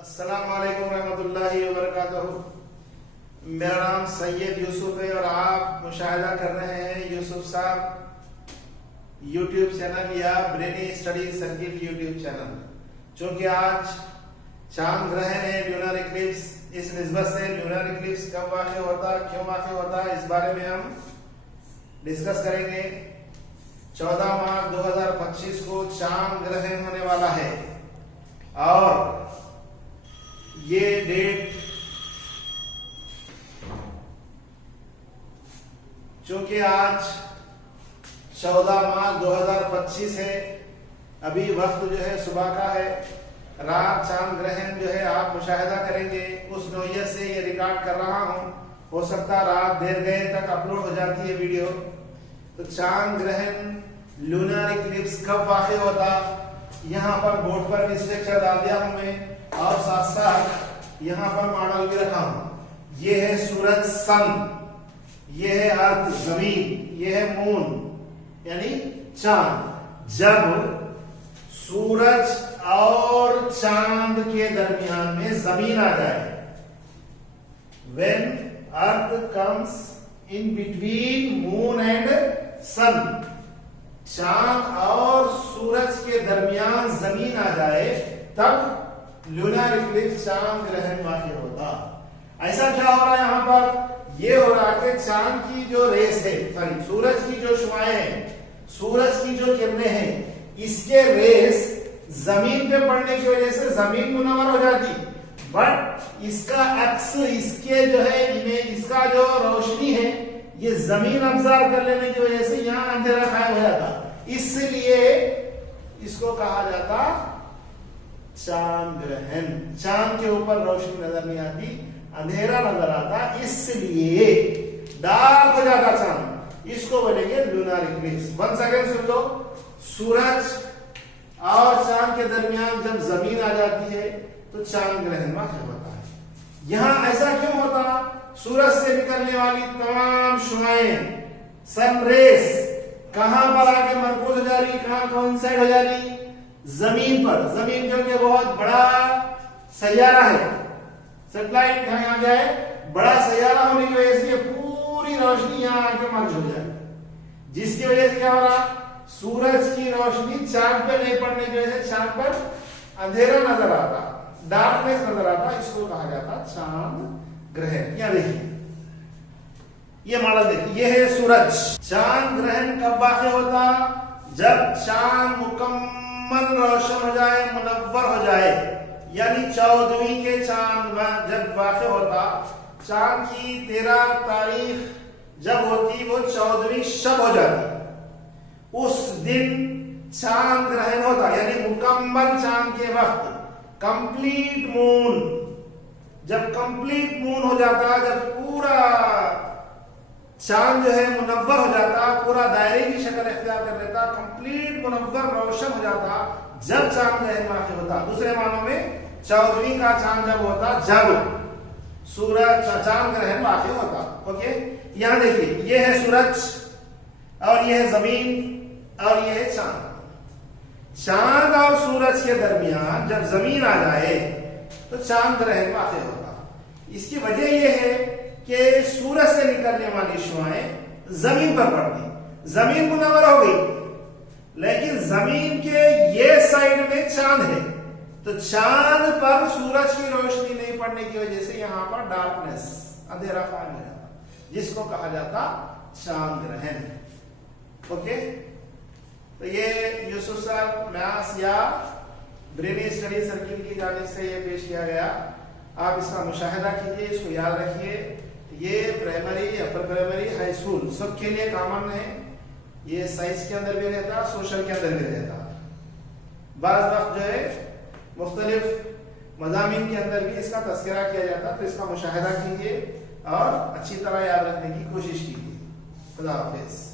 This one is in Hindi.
अस्सलाम वालेकुम रहमतुल्लाहि व बरकातहू। मेरा नाम सैयद यूसुफ है और आप मुशाहिदा कर रहे हैं यूसुफ साहब यूट्यूब चैनल या brainy study circle YouTube channel. चूंकि आज चांद ग्रहण है, ल्यूनर इक्लिप्स, इस निस्बत से ल्यूनर इक्लिप्स कब वाक़ई होता, क्यों वाक़ई होता, इस बारे में हम डिस्कस करेंगे। 14 मार्च 2025 को चांद ग्रहण होने वाला है और ये डेट चूंकि आज 14 मार्च 2025 है, अभी वक्त जो है सुबह का है, रात चांद ग्रहण जो है आप मुशाहिदा करेंगे। उस नौयत से ये रिकॉर्ड कर रहा हूं, हो सकता रात देर गए तक अपलोड हो जाती है वीडियो। तो चांद ग्रहण लूनर इक्लिप्स कब वाक़ई होता, यहाँ पर बोर्ड पर भी स्ट्रक्चर डाल दिया हूं मैं और साथ साथ यहाँ पर मॉडल भी रखा हूं। ये है सूरज सन, ये है अर्थ जमीन, ये है मून यानी चांद। जब सूरज और चांद के दरमियान में जमीन आ जाए, when earth comes in between moon and sun, चांद और सूरज के दरमियान जमीन आ जाए तब लूनर इक्लिप्स चांद ग्रहण वाक़ई होता। ऐसा क्या हो रहा है यहाँ पर, ये हो रहा है कि चांद की जो रेस है, सॉरी सूरज की जो शुआएं हैं, सूरज की जो किरणें हैं, इसके रेस जमीन पे पड़ने की वजह से जमीन मुनव्वर हो जाती, बट इसका एक्स, इसके जो है इमेज, इसका जो रोशनी है ये जमीन अब्जॉर्ब कर लेने की वजह से यहाँ अंधेरा गायब हो जाता। इसलिए इसको कहा जाता चांद ग्रहण। चांद के ऊपर रोशनी नजर नहीं आती, अंधेरा नजर आता, इसलिए डार्क हो जाता चांद, इसको बोलेंगे लूनर इक्लिप्स। 1 सेकंड सुन लो। सूरज और चांद के दरमियान जब जमीन आ जाती है तो चांद ग्रहण वाक़ई होता है। यहां ऐसा क्यों होता, सूरज से निकलने वाली तमाम शुआएं, सन रेस कहां पर आके मरकूज हो जा रही, कहां कोइंसाइड हो जा रही, जमीन पर। जमीन क्योंकि बहुत बड़ा सैयारा है, सैटेलाइट यहाँ गया है, बड़ा सैयारा होने की वजह से पूरी रोशनी यहाँ आके मर्ज हो जाए, जिसकी वजह से क्या हो रहा, सूरज की रोशनी चांद पे नहीं पड़ने की वजह से चांद पर अंधेरा नजर आता, डार्कनेस नजर आता। इसको कहा जाता चांद ग्रहण। यहाँ देखिए ये मॉडल देखिए, ये है सूरज। चांद ग्रहण कब वाक़ई होता, जब चांद मुकम्मल रोशन हो जाए, मुनव्वर हो जाए, यानी 14वीं के चांद जब वाक़ई होता। चांद की 13 तारीख जब होती वो 14वीं शब हो जाती, उस दिन चांद ग्रहण होता, यानी मुकम्मल चांद के वक्त कंप्लीट मून, जब कंप्लीट मून हो जाता, जब पूरा चांद जो है मुनव्वर हो जाता, पूरा दायरे की शक्ल इख्तियार कर लेता, कंप्लीट मुनव्वर रोशन हो जाता, जब चांद ग्रहण वाक़ई होता। दूसरे मानों में 14वीं का चांद जब होता, जब सूरज चांद ग्रहण वाक़ई होता। ओके, यहां देखिए ये है सूरज और ये है जमीन और ये है चांद। चांद और सूरज के दरमियान जब जमीन आ जाए तो चांद ग्रहण वाक़ई होता। इसकी वजह यह है कि सूरज से निकलने वाली शुआएं जमीन पर पड़ती, जमीन मुनव्वर हो गई, लेकिन जमीन के ये साइड में चांद है, तो चांद पर सूरज की रोशनी नहीं पड़ने की वजह से यहां पर डार्कनेस, अंधेरा कायम हो जाता, जिसको कहा जाता चांद ग्रहण। ओके, तो ये यूसुफ साहब मैथ्स या ब्रेनी स्टडी सर्किल की जानिब से ये पेश किया गया। आप इसका मुशाहिदा कीजिए, इसको याद रखिए। ये primary, upper primary, high school सब के लिए कॉमन है। ये साइंस के अंदर भी रहता, सोशल के अंदर भी रहता। बाज़ वक्त जो है मुख्तलिफ मज़ामीन के अंदर भी इसका तज़किरा किया जाता, तो इसका मुशाहिदा कीजिए और अच्छी तरह याद रखने की कोशिश कीजिए। खुदा हाफिज़।